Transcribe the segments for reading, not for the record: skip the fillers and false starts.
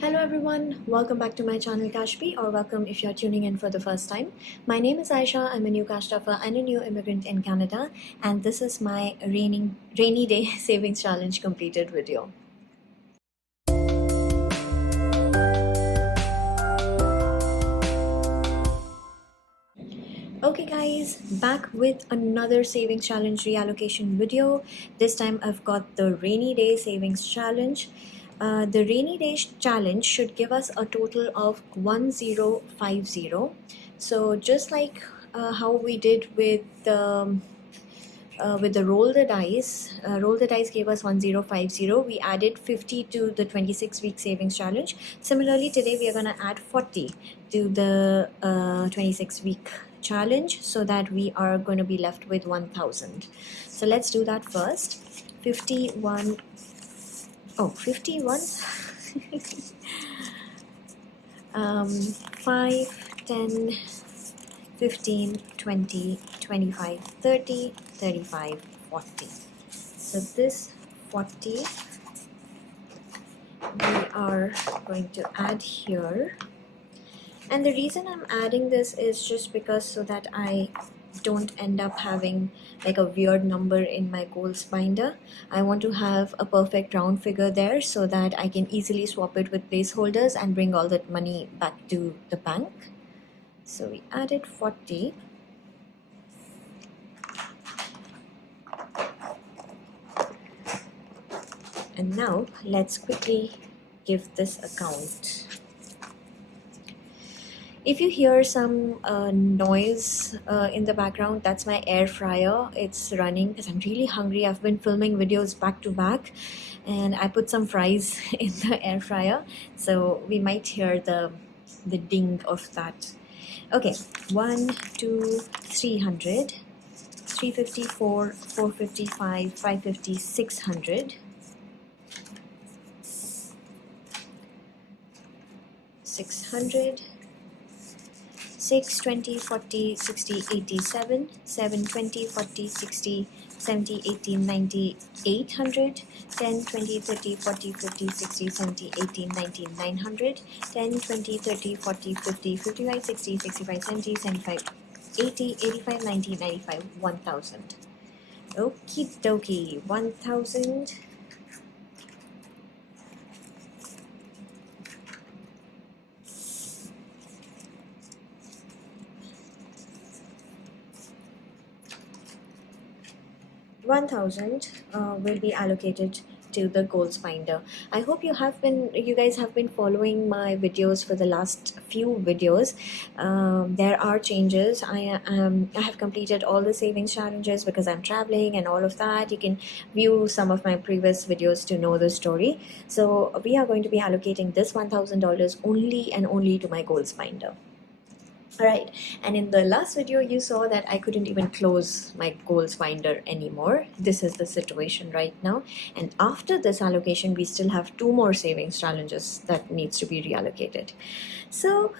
Hello everyone, welcome back to my channel CashBee, or welcome if you're tuning in for the first time. My name is Aisha. I'm a new cash stuffer and a new immigrant in Canada, and this is my rainy day savings challenge completed video. Okay guys, back with another savings challenge reallocation video. This time I've got the rainy day savings challenge. The rainy day challenge should give us a total of 1050. So just like how we did with the roll the dice gave us 1050. We added 50 to the 26-week savings challenge. Similarly, today we are going to add 40 to the 26-week challenge, so that we are going to be left with 1000. So let's do that first. 51 5 10 15 20 25 30 35 40. So this 40 we are going to add here, and the reason I'm adding this is just because so that I don't end up having like a weird number in my goals binder. I want to have a perfect round figure there so that I can easily swap it with placeholders and bring all that money back to the bank. So we added 40. And now let's quickly give this a count. If you hear some noise in the background, that's my air fryer. It's running because I'm really hungry. I've been filming videos back to back, and I put some fries in the air fryer, so we might hear the ding of that. Okay, 1 2 300 354 455 550 600 600 6 20 40 60 87 7 20 40 60 70 80 90 800 10 20 30 40 50 60 70 80 90 900 10 20 30 40 50 55 60 65 70 75 80 85 90 95 1000. Okie dokie, 1000. Will be allocated to the goals binder. I hope you guys have been following my videos for the last few videos. There are changes. I have completed all the savings challenges because I'm traveling and all of that. You can view some of my previous videos to know the story. So we are going to be allocating this $1000 only and only to my goals binder. Alright, and in the last video you saw that I couldn't even close my goals binder anymore. This is the situation right now, and after this allocation we still have 2 more savings challenges that needs to be reallocated. So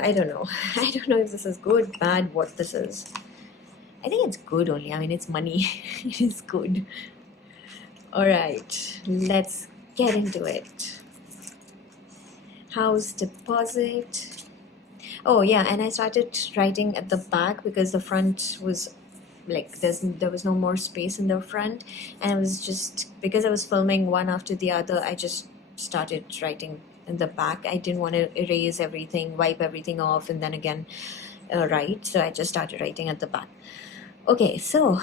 I don't know. I don't know if this is good, bad, what this is. I think it's good only. I mean, it's money. It is good. Alright, let's get into it. House deposit. Oh yeah, and I started writing at the back because the front was like there was no more space in the front, and I was just, because I was filming one after the other, I just started writing in the back. I didn't want to erase everything, wipe everything off, and then again write, so I just started writing at the back. Okay, so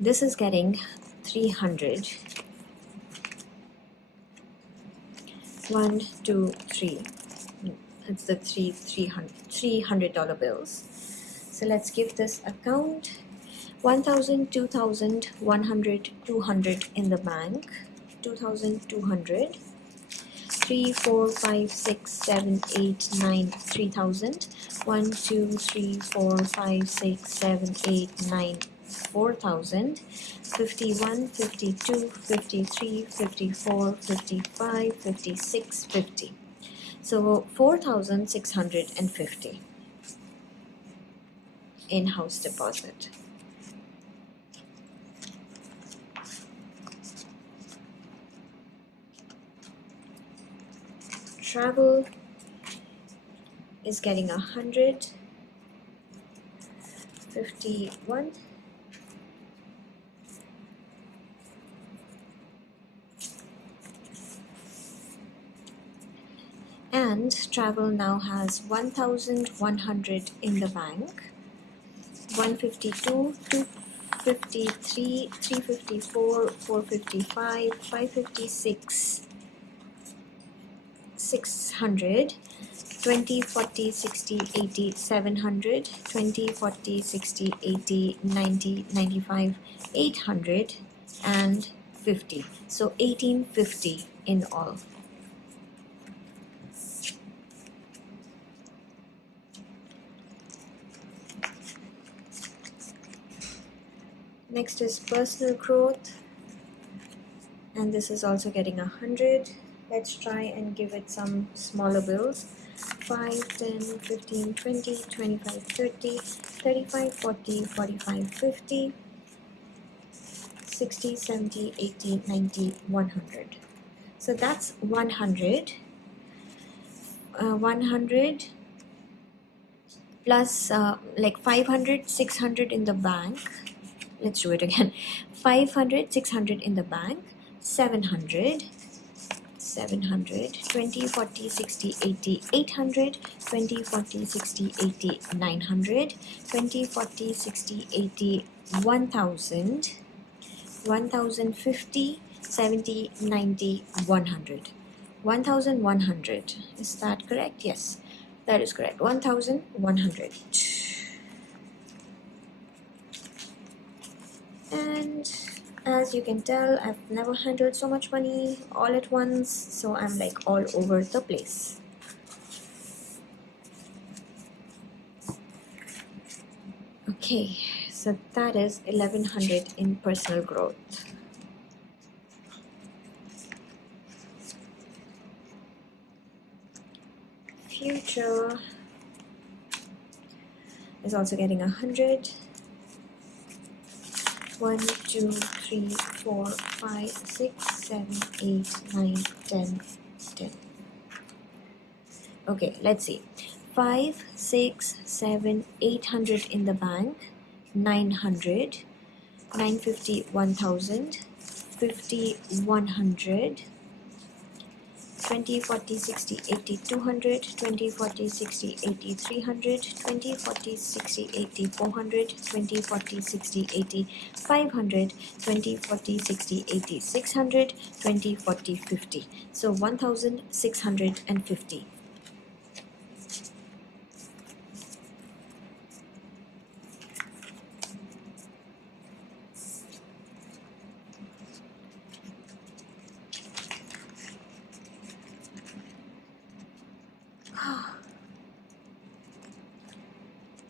this is getting 300. 1 2 3. It's the $300 bills. So let's give this a count. 1000, 2000, 100, 200 in the bank. 2200. 3 4 5 6 7 8 9 3000. 1 2 3 4 5 6 7 8 9 4000. 51 52 53 54 55 56 50. So 4,650 in house deposit. Travel is getting 100, 51, and travel now has 1,100 in the bank. 152, 253, 354, 455, 556, 600, 20, 40, 60, 80, 700, 20, 40, 60, 80, 90, 95, 800, and 50. So 1850 in all. Next is personal growth, and this is also getting 100. Let's try and give it some smaller bills. 5, 10, 15, 20, 25, 30, 35, 40, 45, 50, 60, 70, 80, 90, 100. So that's 100. 100 plus like 500, 600 in the bank. Let's do it again. 500, 600 in the bank, 700, 20, 40, 60, 80, 800, 20, 40, 60, 80, 900, 20, 40, 60, 80, 1000, 1050, 70, 90, 100. 1100. Is that correct? Yes, that is correct. 1100. And as you can tell, I've never handled so much money all at once, so I'm like all over the place. Okay, so that is 1100 in personal growth. Future is also getting 100. 1, 2, 3, 4, 5, 6, 7, 8, 9, 10, 10. Okay, let's see. 5, 6, 7, 800 in the bank, 900, 950, 1000, 50, 100, 20, 40, 60, 80, 200, 20, 40, 60, 80, 300, 20, 40, 60, 80, 400, 20, 40, 60, 80, 500, 20, 40, 60, 80, 600, 20, 40, 50. So 1650.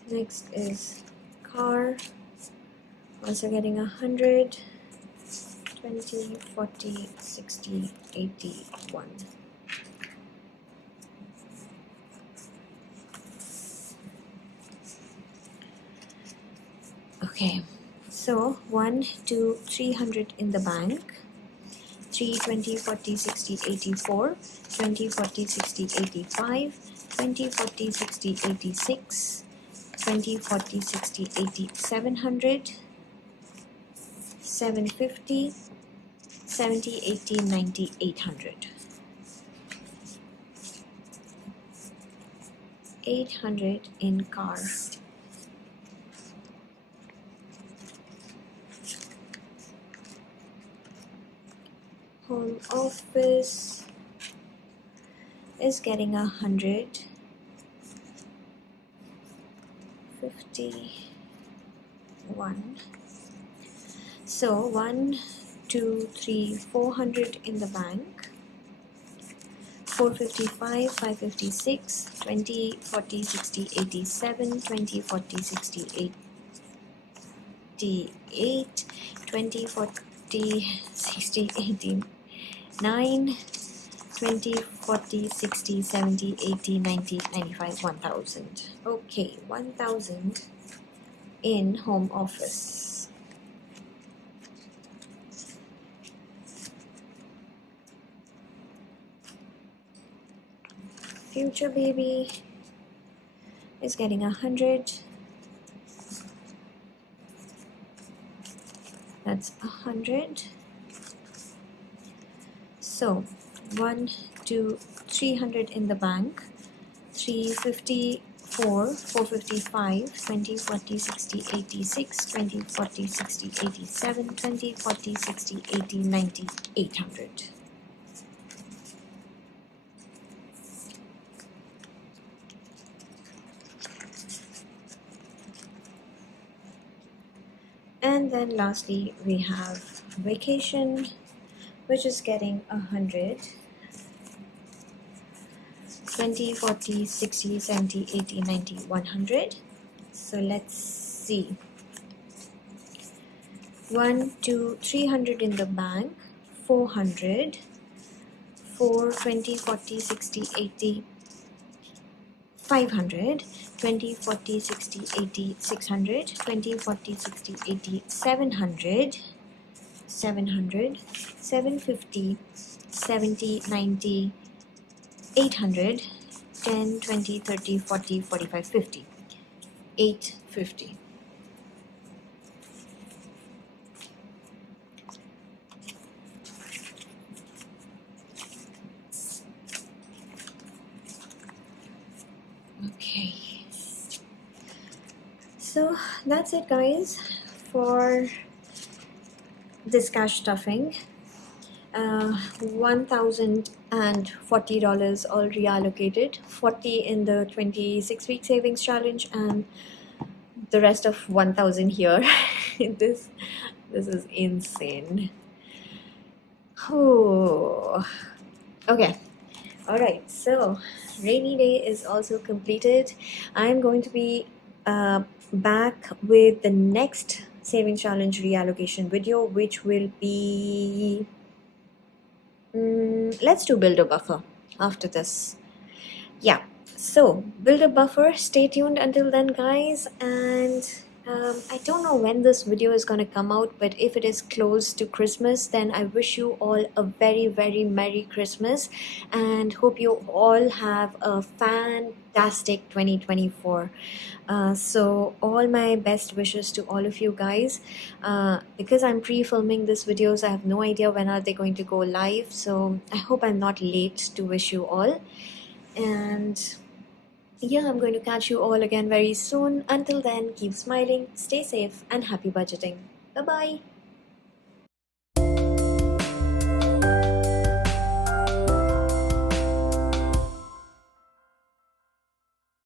Next is car, also getting 100, 20, 40, 60, 81. Okay, so 1, 2, 300 in the bank, 3, 20, 40, 60, 84, 20, 40, 60, 85, 20, 40, 60, 86, 20, 40, 60, 80, 700, 750, 70, 80, 90, 800. 800 in car. Home office is getting 100, 51. So 1, 2, 3, 400 in the bank, 455, 556, 20, 40, 60, 87, 20, 40, 60, 88, 20, 40, 60, 89, 20, 40, 60, 70, 80, 90, 95, 1000. Okay, 1000 in home office. future baby is getting 100. That's 100. So 1, 2, 300 in the bank. 350, 455, 20, 40, 60, 86, 20, 40, 60, 87, 20, 40, 60, 80, 90, 800. And then lastly, we have vacation, which is getting 100. 20, 40, 60, 70, 80, 90, 100. So let's see. 1, 2, 300 in the bank, 400, 4, 20, 40, 60, 80, 500, 20, 40, 60, 80, 600, 20, 40, 60, 80, 700, 700, 750, 70, 90, 800, 10, 20, 30, 40, 45, 50, 850. Okay, so that's it guys for this cash stuffing. $1,040 all reallocated, 40 in the 26-week savings challenge, and the rest of 1,000 here. this is insane. Oh, okay. All right, so rainy day is also completed. I'm going to be back with the next saving challenge reallocation video, which will be let's do build a buffer after this. Yeah, so build a buffer. Stay tuned until then guys, and I don't know when this video is going to come out, but if it is close to Christmas, then I wish you all a very very Merry Christmas and hope you all have a fantastic 2024. So all my best wishes to all of you guys. Because I'm pre-filming this videos, I have no idea when are they going to go live, so I hope I'm not late to wish you all. And yeah, I'm going to catch you all again very soon. Until then, keep smiling, stay safe, and happy budgeting. Bye bye.